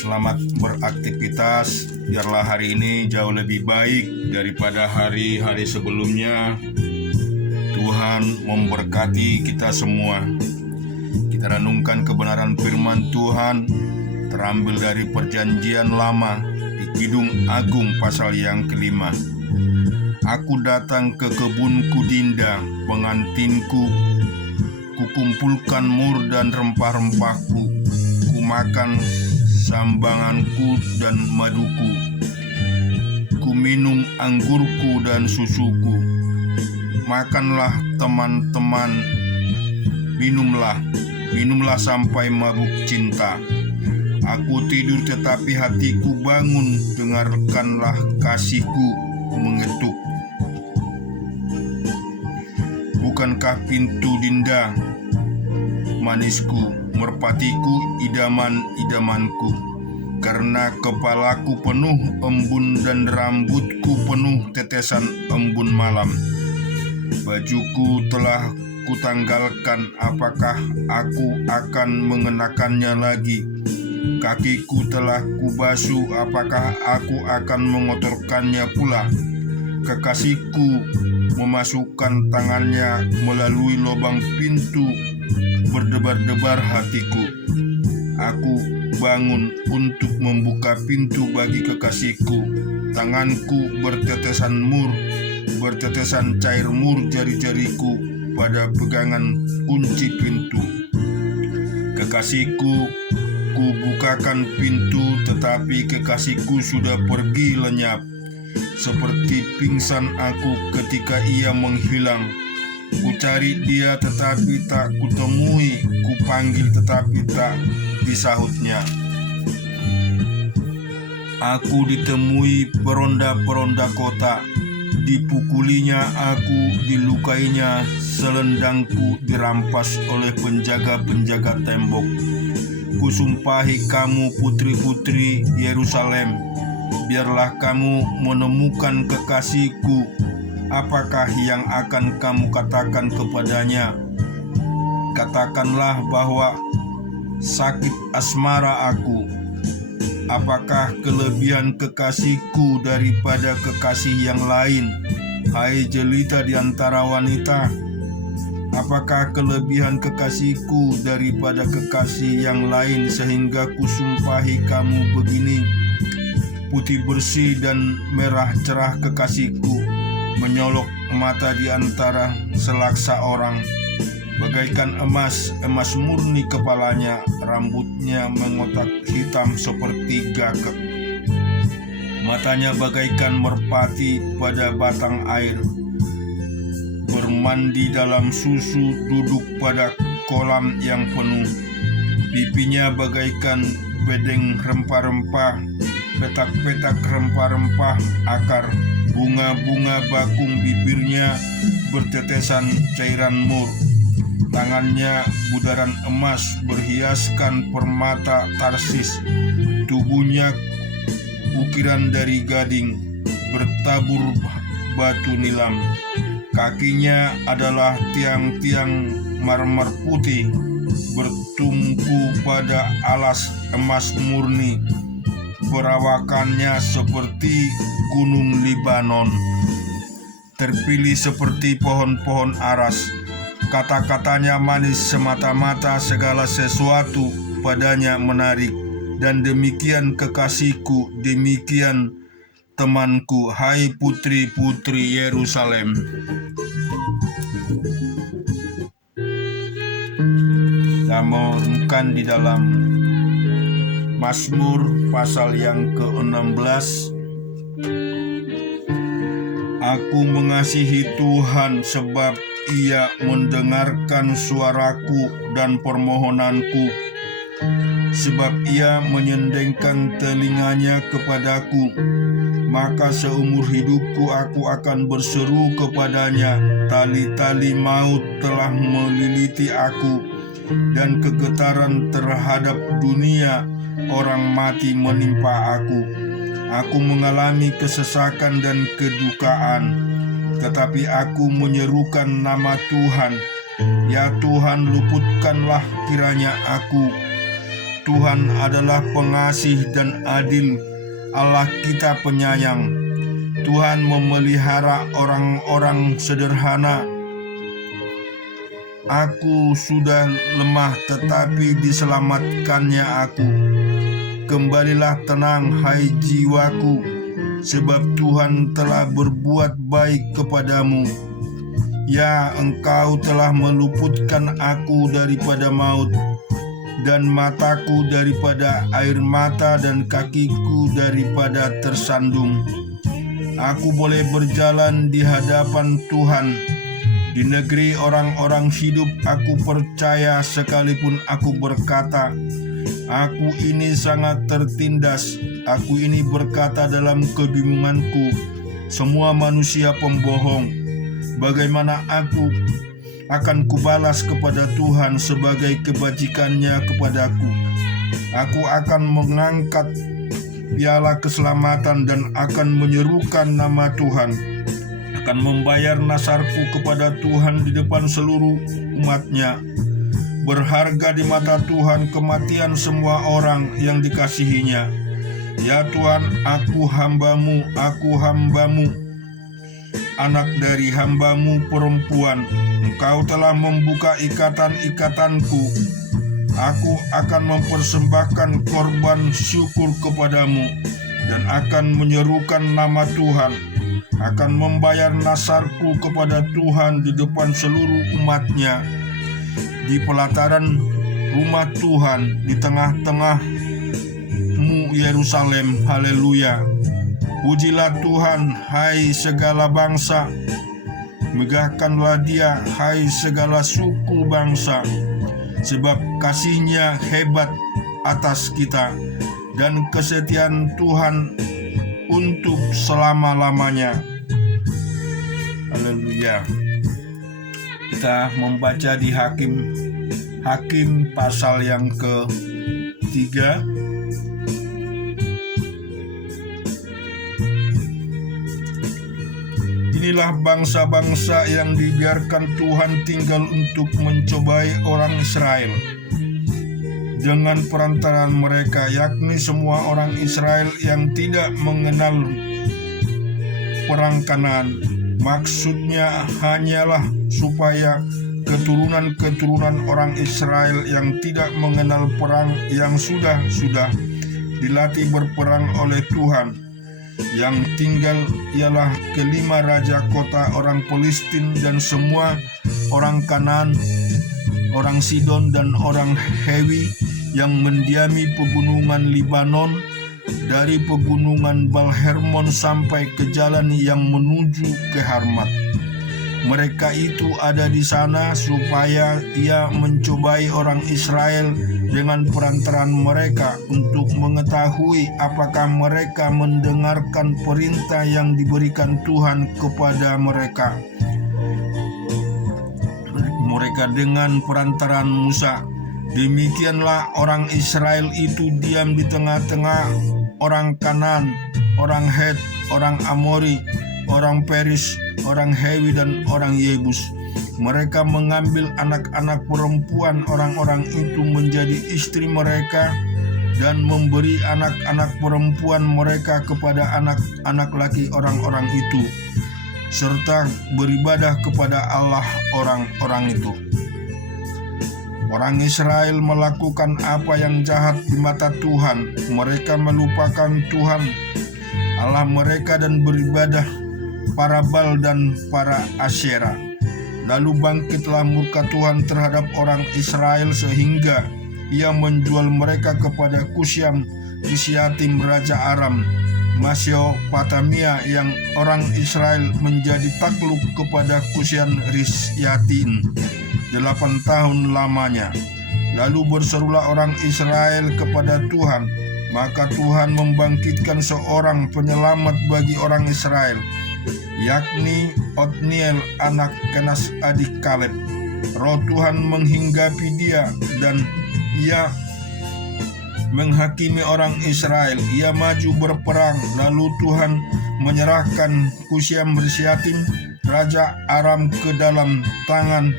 Selamat beraktivitas. Biarlah hari ini jauh lebih baik daripada hari-hari sebelumnya. Tuhan memberkati kita semua. Kita renungkan kebenaran firman Tuhan terambil dari Perjanjian Lama di Kidung Agung pasal yang kelima. Aku datang ke kebunku Dinda, pengantinku, kukumpulkan mur dan rempah-rempahku, kumakan sambanganku dan maduku, ku minum anggurku dan susuku. Makanlah teman-teman, minumlah sampai mabuk cinta. Aku tidur tetapi hatiku bangun, dengarkanlah kasihku mengetuk. Bukankah pintu Dinda manisku, merpatiku, idaman-idamanku? Karena kepalaku penuh embun dan rambutku penuh tetesan embun malam. Bajuku telah kutanggalkan, apakah aku akan mengenakannya lagi? Kakiku telah kubasuh, apakah aku akan mengotorkannya pula? Kekasihku memasukkan tangannya melalui lubang pintu, berdebar-debar hatiku. Aku bangun untuk membuka pintu bagi kekasihku. Tanganku bertetesan cair mur jari-jariku pada pegangan kunci pintu. Kekasihku, ku bukakan pintu, tetapi kekasihku sudah pergi lenyap. Seperti pingsan aku ketika ia menghilang. Ku cari dia tetapi tak kutemui, ku panggil tetapi tak disahutnya. Aku ditemui peronda-peronda kota, dipukulinya aku, dilukainya, selendangku dirampas oleh penjaga-penjaga tembok. Kusumpahi kamu putri-putri Yerusalem, biarlah kamu menemukan kekasihku. Apakah yang akan kamu katakan kepadanya? Katakanlah bahwa sakit asmara aku. Apakah kelebihan kekasihku daripada kekasih yang lain, hai jelita di antara wanita? Apakah kelebihan kekasihku daripada kekasih yang lain sehingga kusumpahi kamu begini? Putih bersih dan merah cerah kekasihku, menyolok mata di antara selaksa orang. Bagaikan emas murni kepalanya, rambutnya mengotak hitam seperti gagak. Matanya bagaikan merpati pada batang air, bermandi dalam susu, duduk pada kolam yang penuh. Pipinya bagaikan bedeng rempah-rempah, petak-petak rempah-rempah akar, bunga-bunga bakung. Bibirnya bertetesan cairan mur. Tangannya budaran emas berhiaskan permata Tarsis. Tubuhnya ukiran dari gading, bertabur batu nilam. Kakinya adalah tiang-tiang marmer putih, bertumpu pada alas emas murni. Perawakannya seperti gunung Libanon, terpilih seperti pohon-pohon aras. Kata-katanya manis semata-mata, segala sesuatu padanya menarik. Dan demikian kekasihku, demikian temanku, hai putri-putri Yerusalem. Kita merenungkan di dalam Mazmur pasal yang ke-16. Aku mengasihi Tuhan sebab Ia mendengarkan suaraku dan permohonanku, sebab Ia menyendengkan telinganya kepadaku. Maka seumur hidupku aku akan berseru kepadanya. Tali-tali maut telah meliliti aku, dan kegetaran terhadap dunia orang mati menimpa aku. Aku mengalami kesesakan dan kedukaan, tetapi aku menyerukan nama Tuhan. Ya Tuhan, luputkanlah kiranya aku. Tuhan adalah pengasih dan adil, Allah kita penyayang. Tuhan memelihara orang-orang sederhana. Aku sudah lemah tetapi diselamatkannya aku. Kembalilah tenang hai jiwaku, sebab Tuhan telah berbuat baik kepadamu. Ya, Engkau telah meluputkan aku daripada maut, dan mataku daripada air mata, dan kakiku daripada tersandung. Aku boleh berjalan di hadapan Tuhan. Di negeri orang-orang hidup aku percaya, sekalipun aku berkata, aku ini sangat tertindas. Aku ini berkata dalam kebingunganku, semua manusia pembohong. Bagaimana aku akan kubalas kepada Tuhan sebagai kebajikannya kepadaku? Aku akan mengangkat piala keselamatan dan akan menyerukan nama Tuhan. Akan membayar nasarku kepada Tuhan di depan seluruh umatnya. Berharga di mata Tuhan kematian semua orang yang dikasihinya. Ya Tuhan, aku hambamu, anak dari hambamu perempuan. Engkau telah membuka ikatan-ikatanku. Aku akan mempersembahkan korban syukur kepadamu dan akan menyerukan nama Tuhan. Akan membayar nasarku kepada Tuhan di depan seluruh umatnya. Di pelataran rumah Tuhan, di tengah-tengahmu Yerusalem. Haleluya. Pujilah Tuhan, hai segala bangsa. Megahkanlah Dia, hai segala suku bangsa. Sebab kasih-Nya hebat atas kita, dan kesetiaan Tuhan untuk selama-lamanya. Haleluya. Kita membaca di Hakim pasal yang ke-3. Inilah bangsa-bangsa yang dibiarkan Tuhan tinggal untuk mencobai orang Israel dengan perantaraan mereka, yakni semua orang Israel yang tidak mengenal perang Kanaan. Maksudnya hanyalah supaya keturunan-keturunan orang Israel yang tidak mengenal perang, yang sudah dilatih berperang oleh Tuhan. Yang tinggal ialah kelima raja kota orang Filistin dan semua orang Kanaan, orang Sidon dan orang Hewi yang mendiami pegunungan Libanon, dari pegunungan Baal-Hermon sampai ke jalan yang menuju ke Harmat. Mereka itu ada di sana supaya Ia mencobai orang Israel dengan perantaraan mereka, untuk mengetahui apakah mereka mendengarkan perintah yang diberikan Tuhan kepada mereka. Mereka dengan perantaraan Musa. Demikianlah orang Israel itu diam di tengah-tengah orang Kanaan, orang Het, orang Amori, orang Peris, orang Hewi dan orang Yebus. Mereka mengambil anak-anak perempuan orang-orang itu menjadi istri mereka, dan memberi anak-anak perempuan mereka kepada anak-anak laki orang-orang itu, serta beribadah kepada Allah orang-orang itu. Orang Israel melakukan apa yang jahat di mata Tuhan. Mereka melupakan Tuhan Allah mereka dan beribadah para Baal dan para Asyera. Lalu bangkitlah murka Tuhan terhadap orang Israel, sehingga Ia menjual mereka kepada Kusyam Risyatim Raja Aram Mesopotamia, yang orang Israel menjadi takluk kepada Kusyam Risyatim 8 tahun lamanya. Lalu berserulah orang Israel kepada Tuhan, maka Tuhan membangkitkan seorang penyelamat bagi orang Israel, yakni Otniel anak Kenas adik Kaleb. Roh Tuhan menghinggapi dia, dan ia menghakimi orang Israel. Ia maju berperang, lalu Tuhan menyerahkan Kusyam Risyatim Raja Aram ke dalam tangannya,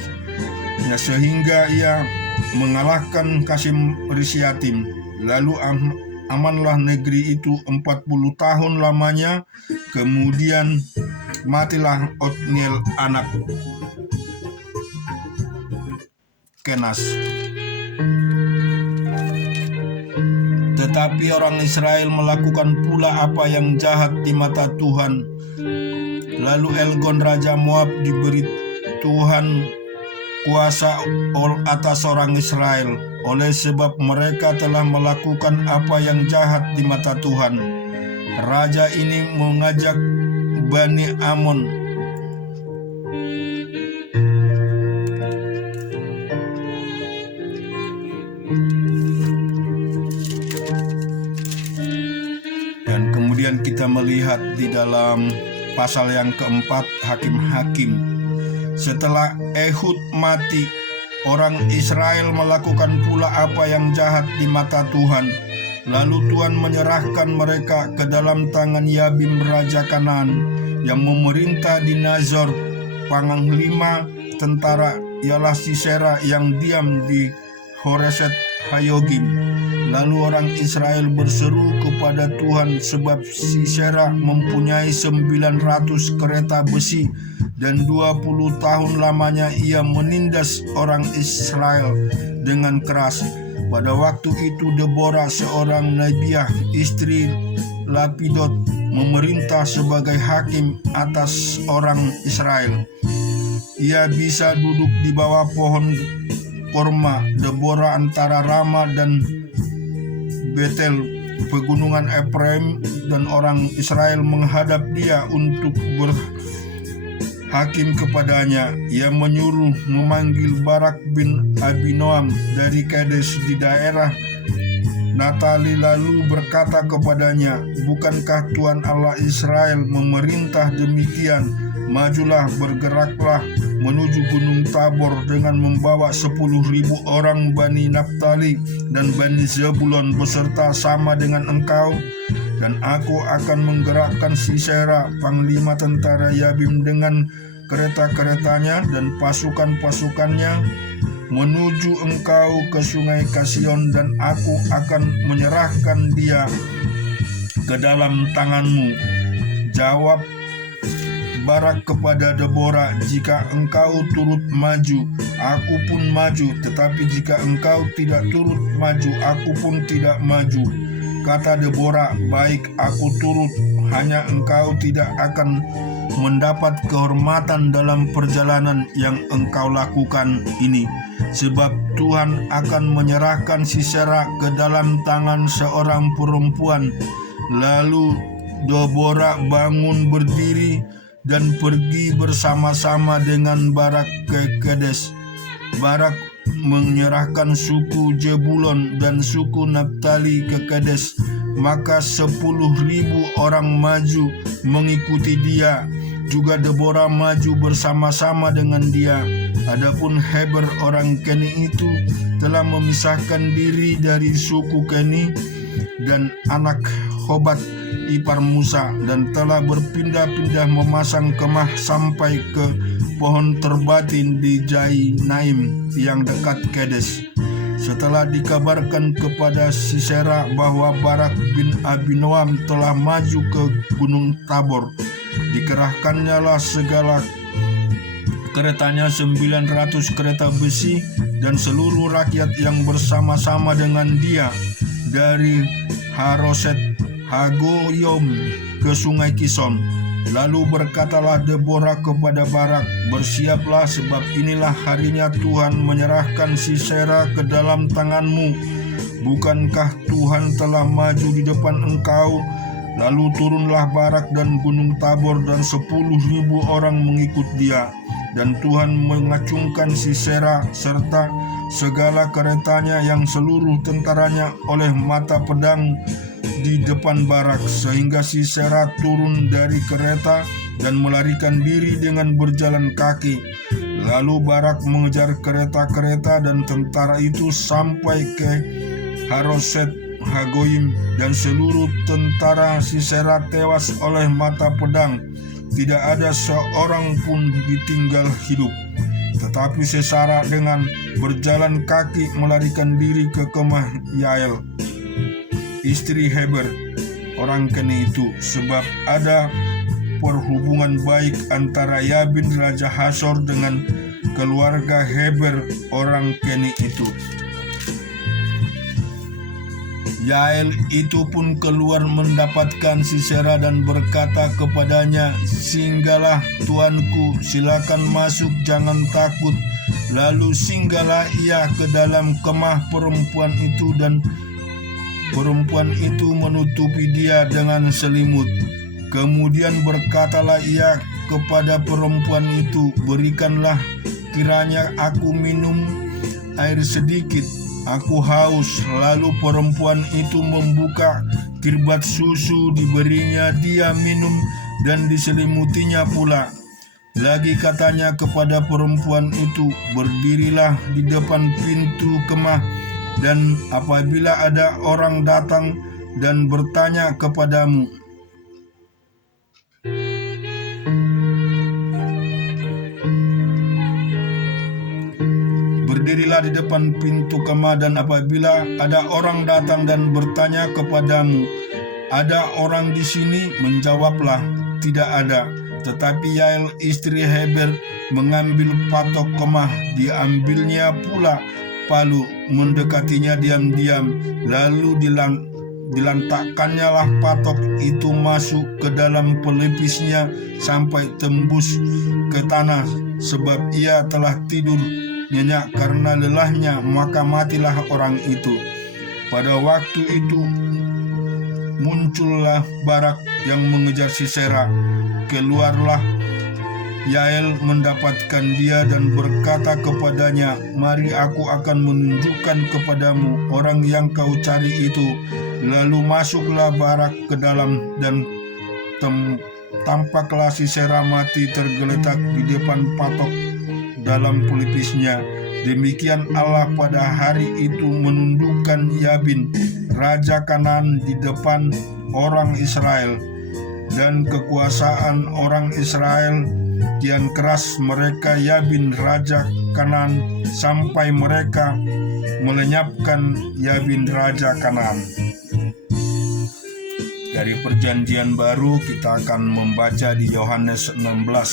sehingga ia mengalahkan Kasim Risyatim. Lalu amanlah negeri itu 40 tahun lamanya. Kemudian matilah Otniel anak Kenas. Tetapi orang Israel melakukan pula apa yang jahat di mata Tuhan. Lalu Elgon raja Moab diberi Tuhan kuasa atas orang Israel, oleh sebab mereka telah melakukan apa yang jahat di mata Tuhan. Raja ini mengajak Bani Amon dan kemudian kita melihat di dalam pasal yang keempat Hakim-Hakim, setelah Ehud mati, orang Israel melakukan pula apa yang jahat di mata Tuhan. Lalu Tuhan menyerahkan mereka ke dalam tangan Yabim raja Kanaan yang memerintah di Nazor. Panglima tentara ialah Sisera yang diam di Horeset Hayogim. Lalu orang Israel berseru kepada Tuhan sebab Sisera mempunyai 900 kereta besi dan 20 tahun lamanya ia menindas orang Israel dengan keras. Pada waktu itu Deborah, seorang Nabiah, istri Lapidot, memerintah sebagai hakim atas orang Israel. Ia bisa duduk di bawah pohon korma Deborah antara Rama dan Betel, pegunungan Efraim, dan orang Israel menghadap dia untuk berhakim kepadanya. Ia menyuruh memanggil Barak bin Abinoam dari Kades di daerah Natali, lalu berkata kepadanya, "Bukankah Tuhan Allah Israel memerintah demikian? Majulah, bergeraklah menuju Gunung Tabor dengan membawa 10.000 orang Bani Naftali dan Bani Zebulon beserta sama dengan engkau. Dan aku akan menggerakkan Sisera, panglima tentara Yabim dengan kereta-keretanya dan pasukan-pasukannya menuju engkau ke sungai Kasion, dan aku akan menyerahkan dia ke dalam tanganmu." Jawab Barak kepada Deborah, "Jika engkau turut maju, aku pun maju, tetapi jika engkau tidak turut maju, aku pun tidak maju." Kata Deborah, "Baik, aku turut, hanya engkau tidak akan mendapat kehormatan dalam perjalanan yang engkau lakukan ini, sebab Tuhan akan menyerahkan Sisera ke dalam tangan seorang perempuan." Lalu Deborah bangun berdiri dan pergi bersama-sama dengan Barak ke Kades. Barak menyerahkan suku Jebulon dan suku Naftali ke Kades, maka 10.000 orang maju mengikuti dia. Juga Deborah maju bersama-sama dengan dia. Adapun Heber orang Keni itu telah memisahkan diri dari suku Keni dan anak Hobat ipar Musa, dan telah berpindah-pindah memasang kemah sampai ke pohon terbatin di Jainaim yang dekat Kades. Setelah dikabarkan kepada Sisera bahwa Barak bin Abinoam telah maju ke Gunung Tabor, dikerahkannyalah segala keretanya 900 kereta besi dan seluruh rakyat yang bersama-sama dengan dia dari Haroset Hagoyom ke sungai Kison. Lalu berkatalah Deborah kepada Barak, "Bersiaplah, sebab inilah harinya Tuhan menyerahkan Sisera ke dalam tanganmu. Bukankah Tuhan telah maju di depan engkau?" Lalu turunlah Barak dan Gunung Tabor, dan 10.000 orang mengikut dia. Dan Tuhan mengacungkan Sisera serta segala keretanya yang seluruh tentaranya oleh mata pedang di depan Barak, sehingga Sisera turun dari kereta dan melarikan diri dengan berjalan kaki. Lalu Barak mengejar kereta-kereta dan tentara itu sampai ke Haroset Hagoyim, dan seluruh tentara Sisera tewas oleh mata pedang. Tidak ada seorang pun ditinggal hidup. Tetapi Sisera dengan berjalan kaki melarikan diri ke kemah Yael, istri Heber, orang Keni itu, sebab ada perhubungan baik antara Yabin Raja Hasor dengan keluarga Heber orang Keni itu. Yael itu pun keluar mendapatkan Sisera dan berkata kepadanya, "Singgahlah tuanku, silakan masuk, jangan takut." Lalu singgahlah ia ke dalam kemah perempuan itu, dan perempuan itu menutupi dia dengan selimut. Kemudian berkatalah ia kepada perempuan itu, "Berikanlah kiranya aku minum air sedikit, aku haus." Lalu perempuan itu membuka kirbat susu, diberinya dia minum dan diselimutinya pula. Lagi katanya kepada perempuan itu, "Berdirilah di depan pintu kemah, dan apabila ada orang datang dan bertanya kepadamu, berdirilah di depan pintu kemah, dan apabila ada orang datang dan bertanya kepadamu, 'Ada orang di sini?' menjawablah, 'Tidak ada.' Tetapi Yael istri Heber mengambil patok kemah, diambilnya pula palu, mendekatinya diam-diam, lalu dilantakkannya lah patok itu masuk ke dalam pelipisnya sampai tembus ke tanah, sebab ia telah tidur nyenyak karena lelahnya, maka matilah orang itu. Pada waktu itu muncullah Barak yang mengejar Sisera. Keluarlah Yael mendapatkan dia dan berkata kepadanya, "Mari, aku akan menunjukkan kepadamu orang yang kau cari itu." Lalu masuklah Barak ke dalam, dan tampaklah Sisera mati tergeletak di depan patok dalam pelipisnya. Demikian Allah pada hari itu menundukkan Yabin, raja Kanaan, di depan orang Israel. Dan kekuasaan orang Israel kian keras mereka Yabin raja Kanaan, sampai mereka melenyapkan Yabin raja Kanaan. Dari Perjanjian Baru kita akan membaca di Yohanes 16.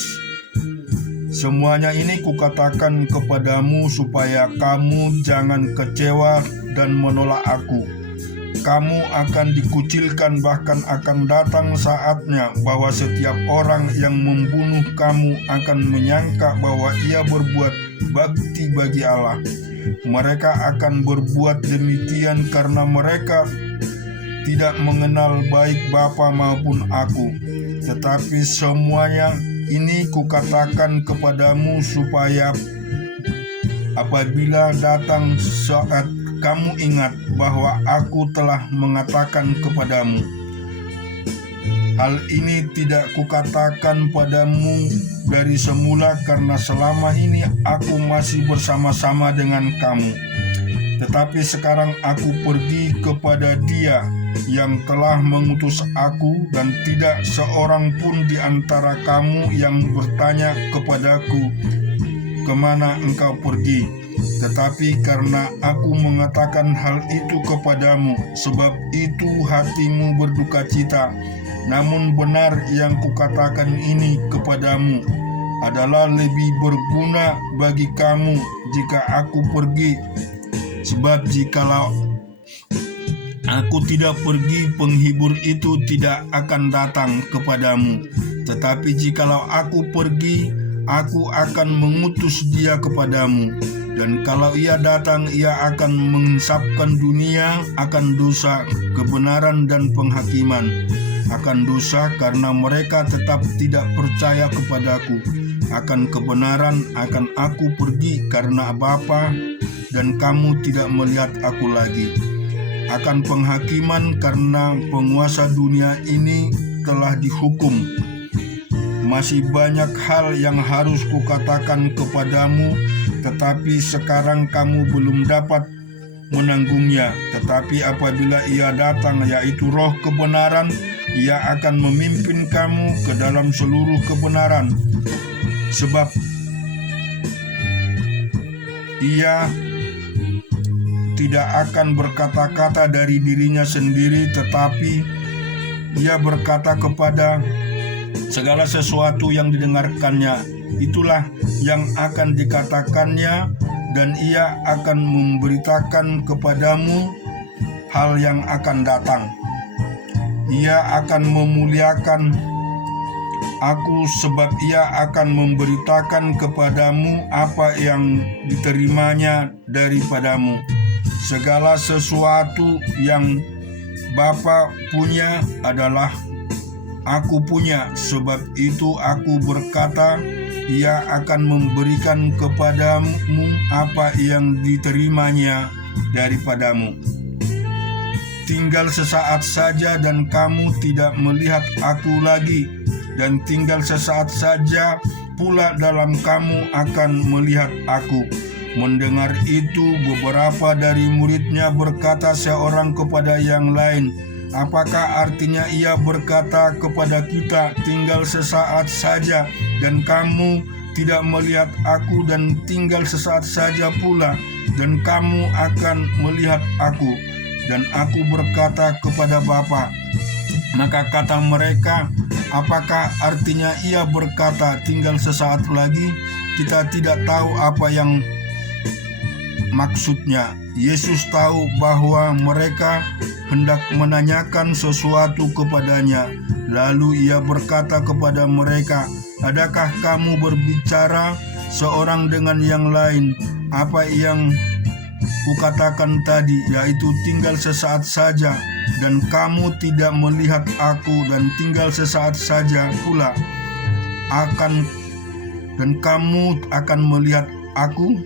"Semuanya ini kukatakan kepadamu supaya kamu jangan kecewa dan menolak aku. Kamu akan dikucilkan, bahkan akan datang saatnya bahwa setiap orang yang membunuh kamu akan menyangka bahwa ia berbuat bakti bagi Allah. Mereka akan berbuat demikian karena mereka tidak mengenal baik Bapa maupun aku. Tetapi semuanya ini kukatakan kepadamu supaya apabila datang saat kamu ingat bahwa aku telah mengatakan kepadamu. Hal ini tidak kukatakan padamu dari semula, karena selama ini aku masih bersama-sama dengan kamu. Tetapi sekarang aku pergi kepada Dia yang telah mengutus aku, dan tidak seorang pun di antara kamu yang bertanya kepadaku, 'Kemana engkau pergi?' Tetapi karena aku mengatakan hal itu kepadamu, sebab itu hatimu berduka cita. Namun benar yang kukatakan ini kepadamu adalah lebih berguna bagi kamu jika aku pergi. Sebab jikalau aku tidak pergi, penghibur itu tidak akan datang kepadamu. Tetapi jikalau aku pergi, aku akan mengutus dia kepadamu. Dan kalau ia datang, ia akan menginsapkan dunia akan dosa, kebenaran, dan penghakiman. Akan dosa karena mereka tetap tidak percaya kepadaku. Akan kebenaran, akan aku pergi karena Bapa, dan kamu tidak melihat aku lagi. Akan penghakiman karena penguasa dunia ini telah dihukum. Masih banyak hal yang harus kukatakan kepadamu, tetapi sekarang kamu belum dapat menanggungnya. Tetapi apabila ia datang, yaitu Roh kebenaran, ia akan memimpin kamu ke dalam seluruh kebenaran. Sebab ia tidak akan berkata-kata dari dirinya sendiri, tetapi ia berkata kepada segala sesuatu yang didengarkannya, itulah yang akan dikatakannya, dan ia akan memberitakan kepadamu hal yang akan datang. Ia akan memuliakan aku, sebab ia akan memberitakan kepadamu apa yang diterimanya daripadamu. Segala sesuatu yang Bapa punya adalah aku punya, sebab itu aku berkata, ia akan memberikan kepadamu apa yang diterimanya daripadamu. Tinggal sesaat saja dan kamu tidak melihat aku lagi, dan tinggal sesaat saja pula dalam kamu akan melihat aku. Mendengar itu, beberapa dari muridnya berkata seorang kepada yang lain, apakah artinya ia berkata kepada kita, tinggal sesaat saja dan kamu tidak melihat aku, dan tinggal sesaat saja pula dan kamu akan melihat aku? Dan aku berkata kepada Bapa. Maka kata mereka, apakah artinya ia berkata tinggal sesaat lagi? Kita tidak tahu apa yang maksudnya. Yesus tahu bahwa mereka hendak menanyakan sesuatu kepadanya. Lalu ia berkata kepada mereka, adakah kamu berbicara seorang dengan yang lain? Apa yang kukatakan tadi, yaitu tinggal sesaat saja dan kamu tidak melihat aku, dan tinggal sesaat saja pula dan kamu akan melihat aku?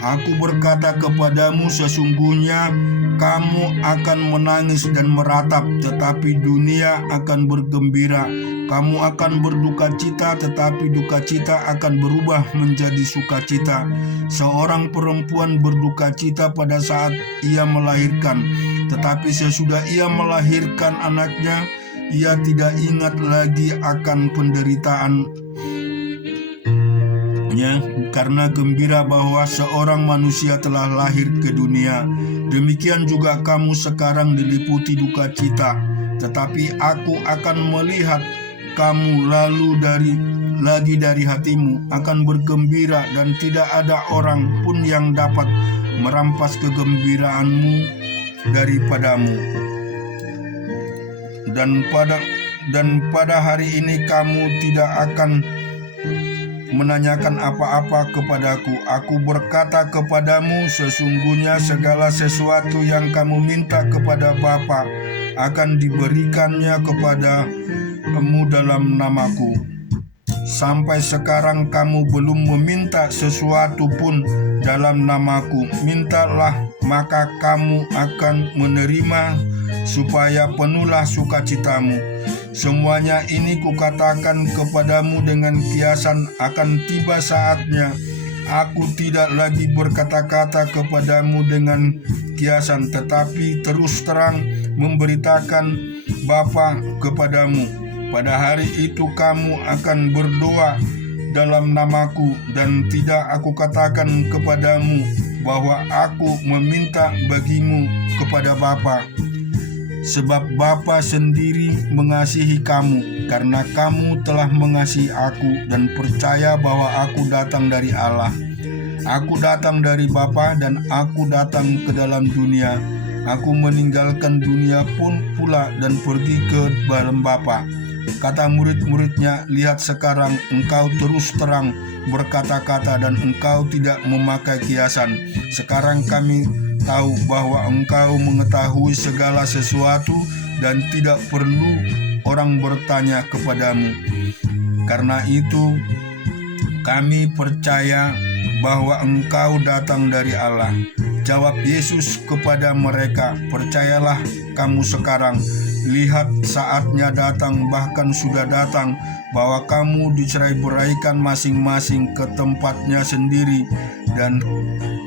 Aku berkata kepadamu, sesungguhnya kamu akan menangis dan meratap, tetapi dunia akan bergembira. Kamu akan berduka cita, tetapi duka cita akan berubah menjadi sukacita. Seorang perempuan berduka cita pada saat ia melahirkan, tetapi sesudah ia melahirkan anaknya, ia tidak ingat lagi akan penderitaannya, karena gembira bahwa seorang manusia telah lahir ke dunia. Demikian juga kamu sekarang diliputi duka cita, tetapi aku akan melihat kamu lalu lagi dari hatimu akan bergembira, dan tidak ada orang pun yang dapat merampas kegembiraanmu daripadamu. Dan pada hari ini kamu tidak akan menanyakan apa-apa kepadaku. Aku berkata kepadamu, sesungguhnya segala sesuatu yang kamu minta kepada Bapa akan diberikannya kepadamu dalam namaku. Sampai sekarang kamu belum meminta sesuatu pun dalam namaku. Mintalah, maka kamu akan menerima, supaya penuhlah sukacitamu. Semuanya ini kukatakan kepadamu dengan kiasan, akan tiba saatnya aku tidak lagi berkata-kata kepadamu dengan kiasan, tetapi terus terang memberitakan Bapa kepadamu. Pada hari itu kamu akan berdoa dalam namaku, dan tidak aku katakan kepadamu bahwa aku meminta bagimu kepada Bapa. Sebab Bapa sendiri mengasihi kamu, karena kamu telah mengasihi aku dan percaya bahwa aku datang dari Allah. Aku datang dari Bapa dan aku datang ke dalam dunia. Aku meninggalkan dunia pun pula dan pergi ke dalam Bapa. Kata murid-muridnya, lihat sekarang engkau terus terang berkata-kata dan engkau tidak memakai kiasan. Sekarang kami tahu bahwa engkau mengetahui segala sesuatu dan tidak perlu orang bertanya kepadamu. Karena itu kami percaya bahwa engkau datang dari Allah. Jawab Yesus kepada mereka, percayalah kamu sekarang. Lihat saatnya datang, bahkan sudah datang, bahwa kamu dicerai-beraikan masing-masing ke tempatnya sendiri, dan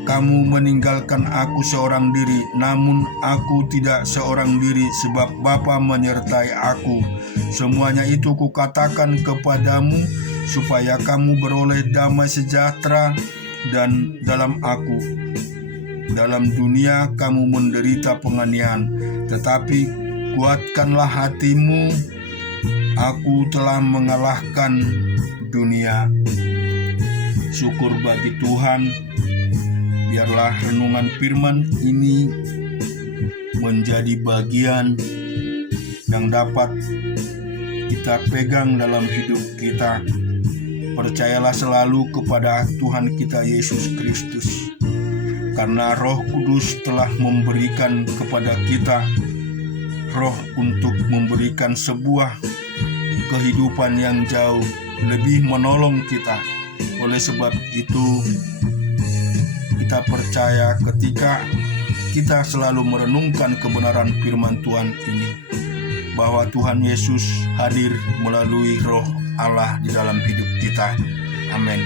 kamu meninggalkan aku seorang diri. Namun aku tidak seorang diri, sebab Bapa menyertai aku. Semuanya itu kukatakan kepadamu supaya kamu beroleh damai sejahtera dan dalam aku. Dalam dunia kamu menderita penganiayaan, tetapi kuatkanlah hatimu, aku telah mengalahkan dunia. Syukur bagi Tuhan. Biarlah renungan firman ini menjadi bagian yang dapat kita pegang dalam hidup kita. Percayalah selalu kepada Tuhan kita Yesus Kristus, karena Roh Kudus telah memberikan kepada kita roh untuk memberikan sebuah kehidupan yang jauh lebih menolong kita. Oleh sebab itu, kita percaya ketika kita selalu merenungkan kebenaran firman Tuhan ini, bahwa Tuhan Yesus hadir melalui Roh Allah di dalam hidup kita. Amin.